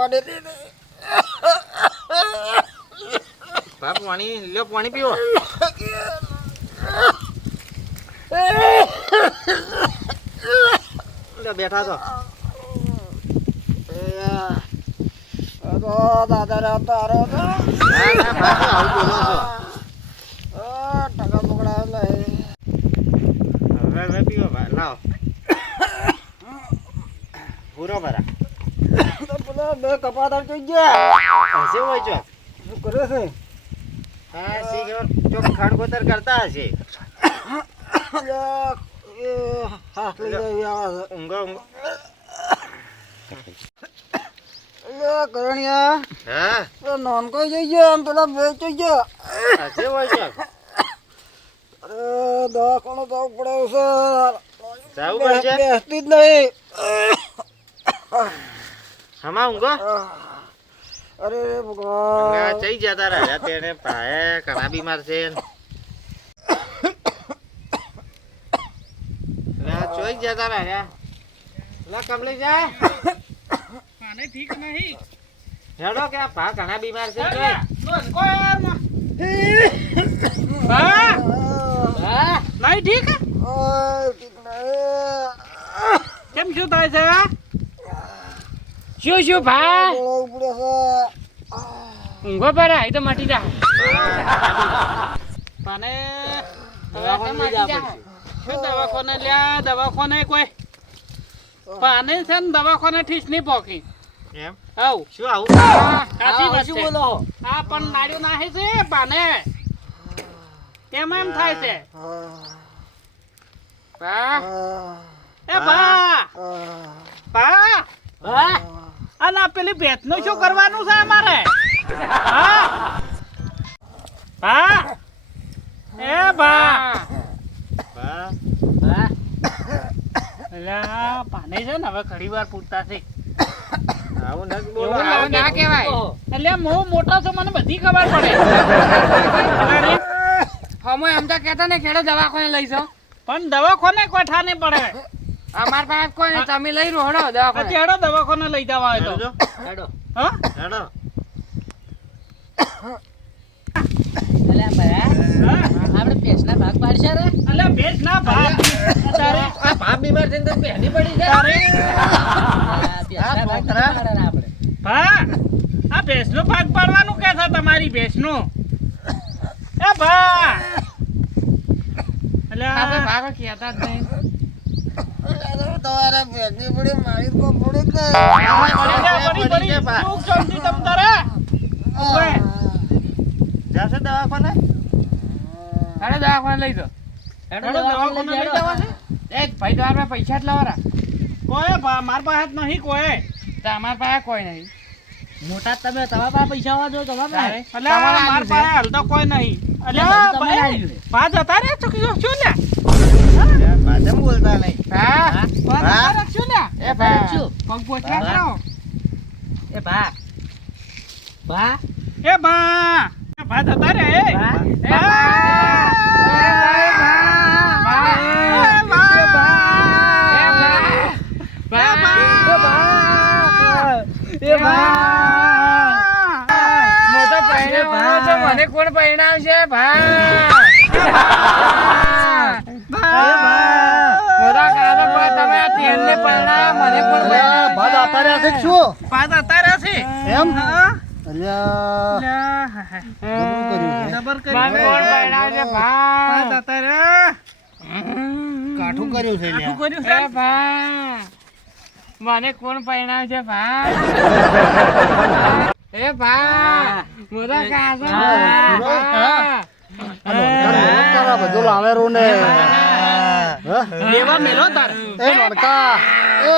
કરવા દેતી બાપ પાણી લ્યો, પાણી પીવો. બેઠા તો દાદા રે તારો આવું બોલો છો. ટકા પકડાયેલા હવે પીવો લાવો પૂરો ભરા. પેલા બે કપાતા જોઈ ગયા હશે હોય છો. શું કરે છે? હા શીખ ચોક ખડકોતર કરતા હશે. ઊંઘો ઊંઘો. કરણિયા હા નાનકો જઈ ગયા આમ પેલા બે જોઈ ગયા હશે હોય છો. અરે દવાખાને જવું પડે છે. જવું પડશે. બેસતી જ નહીં. હમા ઊંઘો. અરે ભગવાન ચઈ જતા રહ્યા તેને પાયે ઘણા બીમાર છે. ચોઈ જતા રહ્યા લા કમલી જા આને ઠીક નહીં. હેડો કે આ ભા ઘણા બીમાર છે. હા હા નહીં ઠીક. કેમ શું થાય છે? શું શું ભા ઊંઘો પર એ તો મટી જા. પાને શું દવાખાને લ્યા? દવાખાને કોઈ પાને છે ને દવાખાને ઠીક નહીં પોકી. એમ આવ શું આવું સાચી વાત છે. આ પણ નાડ્યું નાહે છે પાને એમ એમ થાય છે. બા એ બા બા બા આ ના પેલી ભેત નું શું કરવાનું છે અમારે? હા બા એ બા બા બા અલા પાને છે ને હવે ઘણી વાર પૂછતા છે. આવું નથી બોલો. એવું આવું ના કહેવાય. એટલે હું મોટો છું મને બધી ખબર પડે. હમો એમ તો કહેતા ને ખેડો દવાખાને લઈ જાઓ. પણ દવાખાને કોઠા નહીં પડે. અમાર પાસે કોઈ નહીં, તમે લઈ રોડો દવાખાને. અત્યારે દવાખાને લઈ જવા હોય તો હેડો હેડો. હા હેડો. અલ્યા ભયા, હા? આપણે પેસના ભાગ પાડશે રે. અલ્યા ભેજ ના ભાગ તારે આ ભા બીમાર થઈને તો પહેલી પડી છે. તારે પેસના ભાગ છોકરા. પાડે ને આપણે. ભા આ ભેંસનો ભાગ પાડવાનું કે છે તમારી ભેંસનો? એ ભા આપણે અલ્યા ભાગ કહેતા જ નહીં. તમારા ભેગી પડી મારી તો પડી જ પડી શું શાંતિ તમ તારે? ઓય, જાશે દવાખાને. હેડો દવાખાને લઈ જાઓ. હેડો હેડો દવાખાને દવાખાને લઈ લઈ જાઓ. જવા છે? એ પૈસા તમારા પૈસા જ લાવરા. કોઈ ભા માર પાસે જ નહીં કોઈ. તો અમાર પાસે કોઈ નહીં. મોટા તમે તમારા પાસે પૈસા હોવા જોઈએ તમારા પાસે. અલ્યા માર પાસે હાલ તો કોઈ નહીં. અલ્યા ભા જતા રે ચૂકી શું લે? ભાજમ બોલતા નહીં. હા ભા જતા રે શું લે? એ ભા પગ પોછા કરો. એ ભા ભા એ ભા ભા જતા રે એ ભા મને કોણ પરિણાવશે તમે તેલને પરિણામ મને કોણ ભાત આપતા રહ્યા છે કે શું? ભા જતા રે છે એમ? હા? અલ્યા જબર મને કોણ કર્યું પરિણાવશે ભા જતા રે કાઠું કર્યું છે લ્યા. શું કર્યું છે? મને કોણ પરિણામ છે ભા એ ભા મોટા કાકા તારા બધું લાવેરું ને લેવા મેલો તાર એ નોનકા એ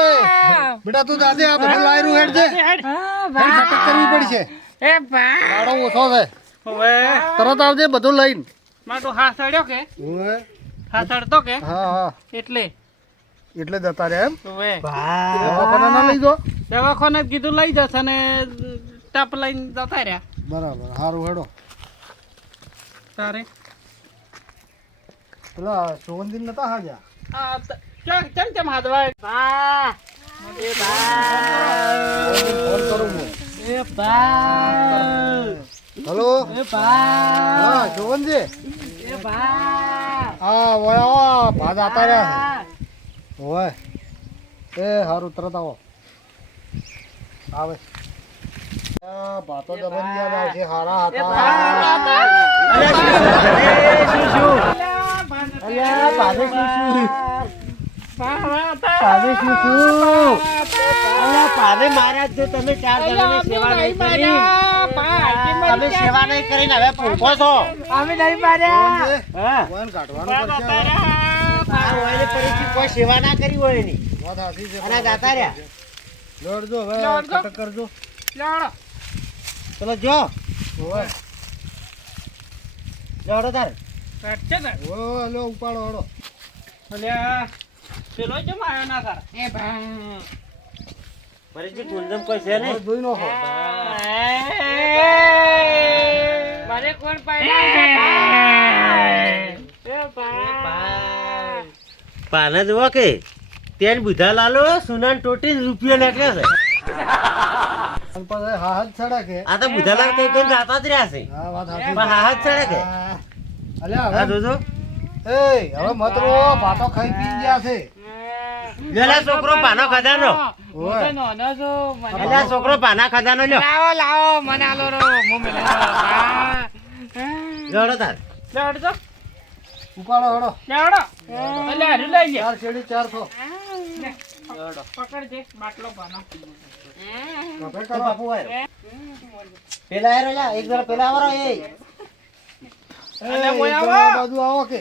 બેટા તું દાદે આ બધું લાયરું હેડ છે નાટક કરવી પડશે. એ ભા ગાડો ઓછો છે હવે તરત આવજે બધું લઈને. માટો હા સડ્યો કે ઓવે. હા સડતો કે હા હા એટલે એટલે જતા રે એમ હવે દવાખાને ના લઈ જો. દવાખાને જ કીધું લઈ જશે ને ટપ લઈને જતા રહ્યા બરાબર સારું હેડો. તારે પેલા સુગંધી નતા હાજ્યા. આ કેમ હાથવા ભા ફોન કરું હું. હલો એ બા હા જોવનજી એ બા હા ઓય આવો ભાત આતા રહ્યા છે ઓય એ હારું તરત આવો આવે ભાતો ડબલ યાદ આવશે હારા હતા પાને માર્યા જ તમે 4 જણાની સેવા નહીં કરી તમે સેવા નહીં કરીને હવે પૂછો છો અમે નહીં માર્યા હા વન કાઢવાનું પડશે હવે. આ ઓયને પરિચિત કોઈ સેવા ના કરી હોય એની વાત સાચી છે અને જાતા રહ્યા લડજો હવે લડજો. કટક કરજો ચલો જો ઓય જોડો તાર ઓ લો ઉપાડો હળો પેલો કેમ આવ્યો ના તાર પરિચિત મુંદમ કોઈ છે હવે નહીં જોઈ નાખો મારે કોણ પાને જુઓ કે તેન બુધા લાલો સુનાન ટોટી રૂપિયા નાખે છે અને પછી હાથ છડા કે આ તો બુધાલાલ કઈ કઈ જાતા જ રહ્યા છે હા વાત સાચી પણ હાથ ચડે કે અલ્યા હા હવે જોજો એ હવે મતરો ભાતો ખાઈ પી ગયા છે લેલા છોકરો પાનો ખજાનો ઓય નાનો છો મને એલા છોકરો પાના ખજાનો લ્યો લાવો લાવો મને આલો રો જોડો તાર ઉપાડો હળો ચાર શેડી 400 કપે કરો બાપુ આયો પેલા આયો લ્યા એક જરા પેલા આવરો એ એ એક જણા બાજુ આવો કે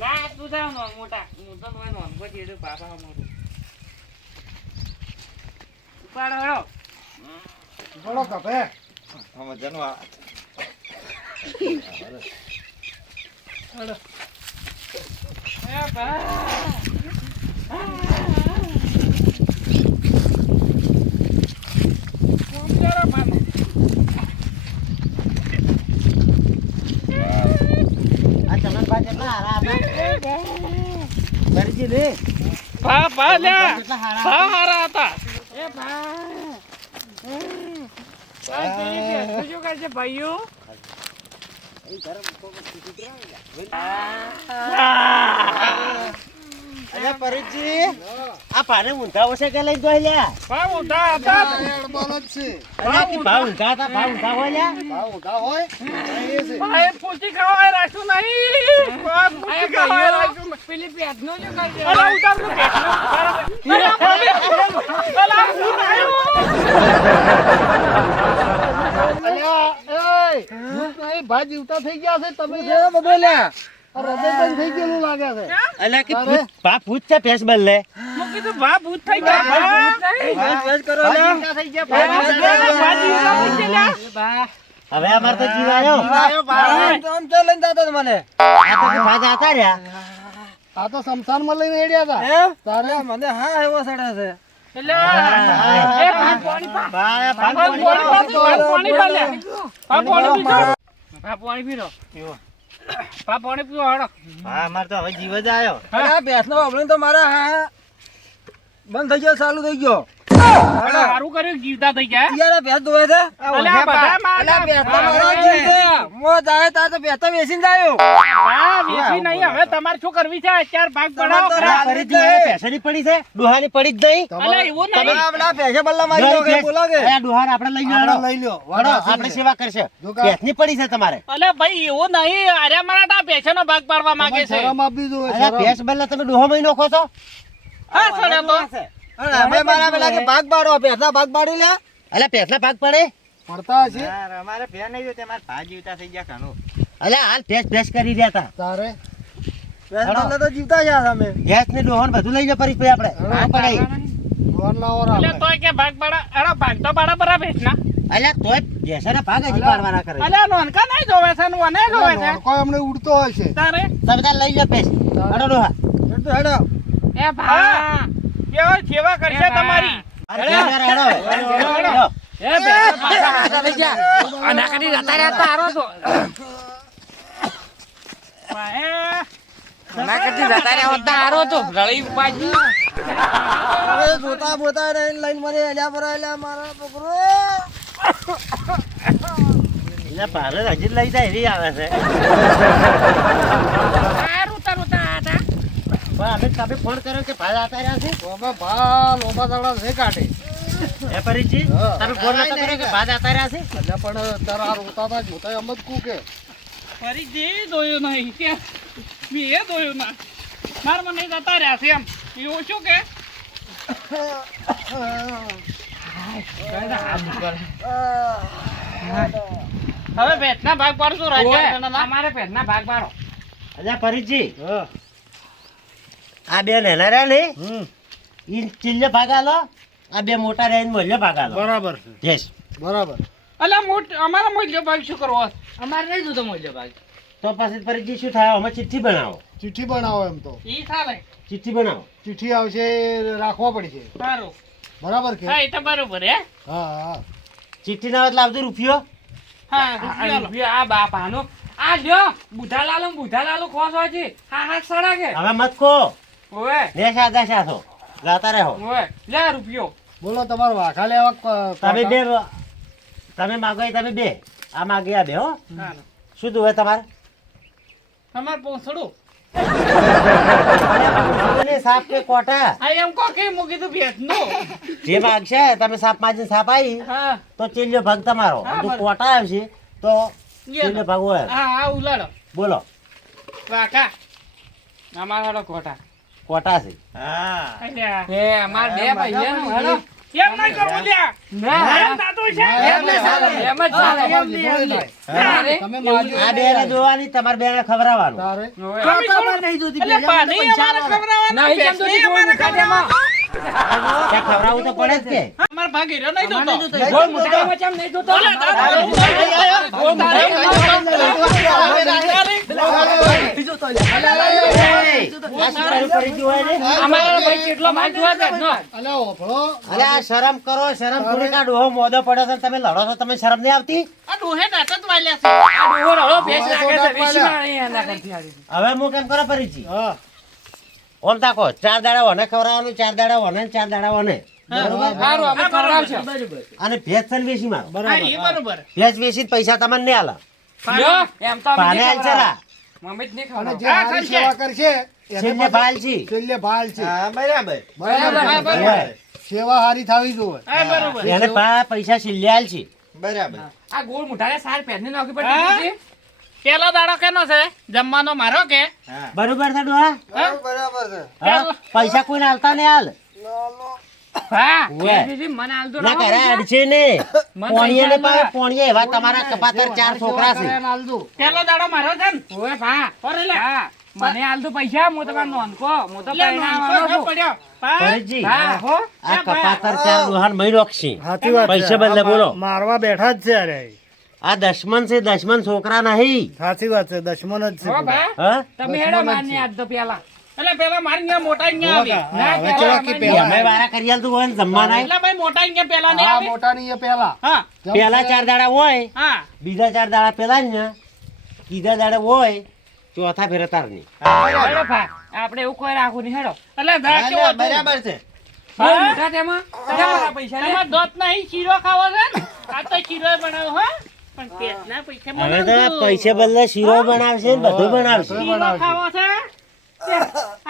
ના તું જાવ નો મોટા હું તો નો પછી એડું બાપા મોરું ઉપાડો રો ઉપાડો કપે આ ચમનભા જેટલા હારા હતા કરજી લે જેટલા હારા શું કરશે ભાઈઓ અરે પરિચી આ પાને ઊંધા ઓછે કે લઈ જોઈ લ્યા હેડ બોલ જ છે અરે કે ભાવ ઊંધા હતા ભાવ ઊંધા હોય લ્યા ભાવ ઉધા હોય એ છે પેલી પેટ નો શું કરશે અલ્યા એ ભૂત નહીં ભા જીવતા થઈ ગયા છે તમે છે બબેલ્યા આ હૃદય બંધ થઈ ગયેલું લાગે છે અલ્યા કે બાપ ભૂત છે ભેંસ બદલે ભા જીવતા થઈ ગયા હવે અમાર તો જીવ આવ્યો આમ તો લઈને જતો મને આ તો કે ભાજા હતા રહ્યા આ તો શમશાનમાં લઈને હેડ્યા હતા તારે મને હા એવો સડે છે પાણી પીવો હળો હા અમાર તો હવે જીવ જ આવ્યો ભેંસનો વાપરીને તો મારા હા બંધ થઈ ગયો ચાલુ થઈ ગયો સારું કર્યું જીવતા થઈ ગયા યાર ભેંસ દોવે છે અલ્યા બધા અલ્યા ભેંસ તો મારા જીવ છે મો જાય તા તો ભેંસ તો વેચીને જાયો હા વેચી નહીં હવે તમારે શું કરવી છે 4 ભાગ પડાવો પેસની પડી છે ડોહાની પડી જ નહીં અલ્યા એવું નહીં આપણા ભેંસે બલ્લા મારી દો કે બોલાવે અલ્યા ડોહાને આપણે લઈ જવાનો લઈ લ્યો વડો આપણે સેવા કરશે જોકા. પેસની પડી છે તમારે અલ્યા ભાઈ એવું નહીં અરે મારા તા પેછાનો ભાગ પાડવા માંગે છે શરમ આપી દો અલ્યા પેસ બદલે તમે ડોહો મહિનો નોખો છો હા સડે તો હવે મારા પેલા કે ભાગ પાડો ભેંસના ભાગ પાડી લે અલ્યા પેસના ભાગ પડે પડતા હશે અમારે ભે નહીં જો તમારે ભા જીવતા થઈ ગયા કાનો અલ્યા હાલ ભેસ કરી રહ્યા હતા તારે ભેંસ તો જીવતા છે અમે ભેસ ને ડોહોને બધું લઈ જા પરી આપણે ભાગ પડાઈ ભગવાન લાવો એટલે તોય કે ભાગ પાડા અરે ભાગ તો પાડા બરાબર ભેંસના અલ્યા તોય ભેંસના ભાગ હજી પાડવાના કરે અલ્યા નોનકા નહીં જોવે છે નોને જોવે છે કોઈ અમને ઉડતો હોય છે તારે તમે તાર લઈ લો પેસ અડો ડોહા હેડો હેડો એ ભા કેવો સેવા કરશે તમારી અડો એ ભેંસ પાછા લઈ જા આના કરી જતા રહ્યા તારો તો આના કરી જતા રહ્યા તારો તો રળી પાજી જોતા બોતા લઈને મને એલા પર એલા મારા છોકરો એટલે પારસ હજી જ લઈ જાય એવી આવે છે પણ અમે તમે ફોન કર્યો કે ભાઈ આતા રહ્યા છે હવે ભા લોબા દાડા છે કાઢે એ પરીજી હા. તમે ફોન નતો કર્યો કે ભાઈ આતા રહ્યા છે એટલે પણ તારા રોતા હતા જોતા એમ જ કુ કે ફરી જે દોયું નહીં ત્યાં મેં એ દોયું ના માર મને જતા રહ્યા છે એમ એવું શું કે હવે ભેટના ભાગ પાડશું રાજ્ય અમારે પેટના ભાગ પાડો. અલ્યા પરીજી હા આ બે નેના રહ્યા ને હમ ઈ ચીલ્લે ભાગ આલો આ બે મોટા રહીને મોલ્લે ભાગ આલો બરાબર છે યસ બરાબર અલ્યા અમારા મોજો ભાગ શું કરવો અમારે નહીં જોતો મોજો ભાગ. તો પછી પરીજી શું થાય અમે ચિઠ્ઠી બનાવો ચિઠ્ઠી બનાવો એમ તો ઈ ચાલે ચિઠ્ઠી બનાવો ચિઠ્ઠી આવશે રાખવા પડશે સારું બરાબર કે હા એ તો બરોબર હે હા હા ચિઠ્ઠી ના હોય એટલે આવજો રૂપિયો હા આ ચાલો. રૂપિયો આ બાપાનો આ લ્યો બુધાલાલો ખોસ હોય છે. હા સડા કે હવે મત ખો ઓએ ને સાદા સાથો ગાતા રહો ઓએ લે આ રૂપિયો. બોલો તમારે વાઘા લેવા તમે બે તમે માગો એ તમે બે આ માગે આ બે હો ચાલો. શું દુવે તમારે તમારે પહોંચડું અને સાપ કે કોટા હા એમ કહો કે મૂકી દઉં ભેટનું જે માગશે તમે સાપ માજીને સાપ આવી હા તો ચીલ્યો ભાગ તમારો હા, જો બરાબર. કોટા આવશે તો ચીલ્યો ભાગ હોય હા હા ઉલાડો બોલો વાકા અમારો ખોટા. કોટા છે અલ્યા એ અમાર બે ભાઈ હેડો. કેમ નહીં કરવું લ્યા ના એમ થતું છે એમ નહીં ચાલે. એમ જ ચાલે. એમ નહીં. તમે માગ્યું આ બે ને જોવાની તમારે બે ને ખવડાવવાનું તારે ઓએ. એટલે પાણી અમારે ખવડાવવાના, નહીં કેમ તો ભેંસની અમારે ખવડાવવાના. ત્યાં ખવડાવવું તો પડે જ કે અમારે ભાગ હીરો નહીં જોતો. ગોળ મુઠામાં ચમ નહીં જોતો? બોલે, તારે ગોળ આ શું કર્યું પડી ગયું હોય ને? અમારો ભાઈ કેટલો ભાગ જોવા છે નો. અલ્યા ઓફળો અરે આ શરમ કરો શરમ થોડી કાઢો હો, મોદો પડે છે ને તમે લડો છો તમે શરમ નહીં આવતી આ ડોહે દાંત જ વાલ્યા છે. આ ડોહો રળો ભેંસ લાગે છે. વેચીમાં નહીં એના કરતી હારી. હવે હું કેમ કરો પરિચી હા ઓમ તાકો 4 દાડા વને ખવડાવવાનું 4 દાડા વને ને 4 દાડા વને સારું અમે ખવડાવશું. અને ભેજ છે ને વેચી મારો હા, એ બરોબર. ભેજ વેચી પૈસા તમને નહીં આલે લ્યો, એમ તો અમે પાને નહીં આલ છે રા મમ્મી જ નહીં અને ખવડાવે. જે હારી કરશે. સેવા કરશે એને છેલ્લે માટે- ભાલ છી છેલ્લે ભાલ છે બરાબર બરાબર હા, છે. બરાબર. સેવા હારી થવી જોઈએ હા, બરોબર. એને પૈસા છેલ્લે આલ છે આ ગોળ મુઠાને સાર પહેરની નાખી હા? પડી હતી. પેલો દાડો કેનો છે જમવાનો મારો કે બરોબર છે ડોહા હા? હા? પૈસા કોઈને આલતા નહીં હાલ હા ઓવે. દીદી મને આલતો ના રહો. કરે અડશે ને મને પોણીએ ને પૈસા પાવે પોણીએ એવા તમારા કપાતર 4 છોકરા છે એને આલ દઉં. પેલો દાડો મારો છે ને ઓવે ભા. અરે લે. હા મને આલતો પૈસા હું તમારે નોંધકો હું તો લે, પહેણાવવાનો નોંધો છું. પડ્યો. હા? ફરીજી હા હો. આ કપાતર 4 ડોહાન મહી રોકશી સાચી વાત છે. પૈસા બદલે બોલો. મારવા બેઠા જ છે અરે આ દશમન છે દશમન છોકરા નહીં સાચી વાત છે દશમન જ છે હો ભા. હા તમે હેડો મારની આજ તો પેલા. એટલે પેલા મારી અહીંયા મોટા અહીંયા આવી. ના હવે પેલા કેવા કે અમારી પેલા? અમે વારા કરી આલતું હોય ને જમવાના એટલે ભાઈ મોટા અહીંયા પેલા નહીં હા આવી. મોટા ની એ પેલા હા પેલા 4 દાડા હોય હા બીજા 4 દાડા પેલા ને ત્રીજા દાડા હોય ચોથા ફેરે તાર નહીં હેડો ભા. આપણે એવું કોઈ રાખવું નહીં હેડો. એટલે ધા કેવો હતું? છે ગોળ હા? મુઠા તેમાં તમારા પૈસા લે. એમાં દોત નહીં શીરો ખાવો છે ને આ તો શીરો બનાવો હો પણ પેટના પૈસા હવે તો બનાવજો. પૈસે બદલે શીરો બનાવશે ને બધું બનાવશે શીરો ખાવો છે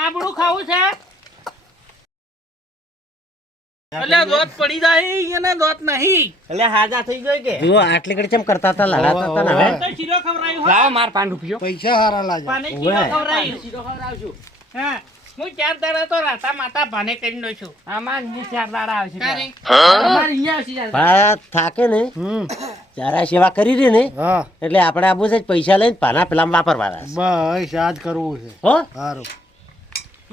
આબડું ખાવું છે એટલે દોત પડી જાય એને દોત નહીં એટલે હાજા થઈ ગયો કે જુઓ આટલી ઘડી ચમ કરતા હતા લડાતા હતા ને હવે તો શીરો ખવડાવ્યું હો. લાવો માર 5 રૂપિયો. પૈસા હારા લાગે પાને શીરો ઓવે. ખવડાવ્યું શીરો ખવડાવશું. હા હું 4 દાડા તો રાતા માતા ભાને કરી દઉં છું આમાં ની 4 દાડા આવશે તારે અમારે અહીંયા આવશે 4 દાડા. ભાત થાકે ને ચારા સેવા કરી દે ને હા એટલે આપણે આબુ છે પૈસા લઈને પાના પેલા વાપરવાના છે. બસ આજ કરવું છે હો સારું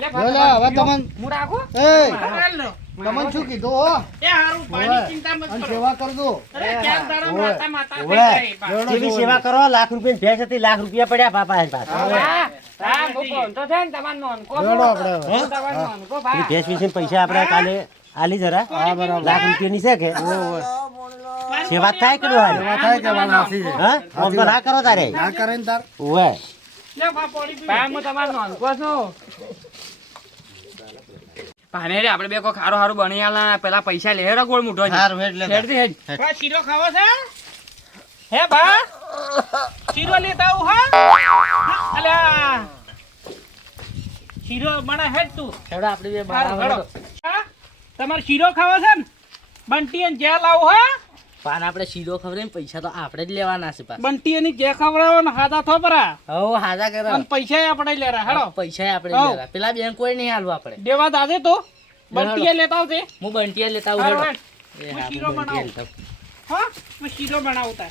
લે બોલો, ભા, હવે રૂપિયો. તમને- હું રાખું? એ ખવડાવી લો. તમને શું કીધું હો એ હારું પાણી ચિંતા મત અને કરો સેવા કરજો અરે 4 દાડા ઓવે. માતા માતા થઈ ઓવે. જાય બા. જેવી સેવા કરો લાખ રૂપિયા ભેંસ હતી લાખ રૂપિયા પડ્યા બાપા એની પાસે હા, હા, હું ફોન તો છે ને તમારે નોંધકો જોડો છો. આપણે હવે. હું તમારે નોંધકો ભા. પેલી ભેંસ વિશે પૈસા આપણે કાલે આલી જરા લાખ રૂપિયાની છે કે સેવા થાય કે ડોહાની? સેવા થાય કે વાનાસી છે હા આમ તો ના કરો તારે ના કરે ને તાર ઓવે લે બા પાણી પી. ભા, હું તમારે નોંધકો છું. પાને રે આપણે બે કોઈ ખારો હારું બની આલા પેલા પૈસા લે રે ગોળ મુઠો હારું હેડ લે હેડ હેડ બા શીરો ખાવો છે હે બા શીરો લેતા આવું હા અલ્યા શીરો બના હેડ તું હેડો આપણે બે હારું, બારા હેડો. હા? તમારે શીરો ખાવો છે ને બંટી અને જે લાવો હા પાન આપણે શીરો ખવડાવીને પૈસા તો આપણે જ લેવાના છે પાછા બંટી અને જે ખવડાવો ને હાથા થોપરા હો હાજા કરે અને પૈસા આપણે લેરા હેડો પૈસા આપણે હઉ. લેવા પેલા બેન કોઈ નહીં હાલવા આપણે દેવા દાદે તો બંટીએ લેતા આવજે હું બંટિયા લેતા આવું હારું, હેડો. હેડ. એ હું હા, શીરો હું બંટિયા બનાવું. લેતા આવું. હા હું શીરો બનાવતા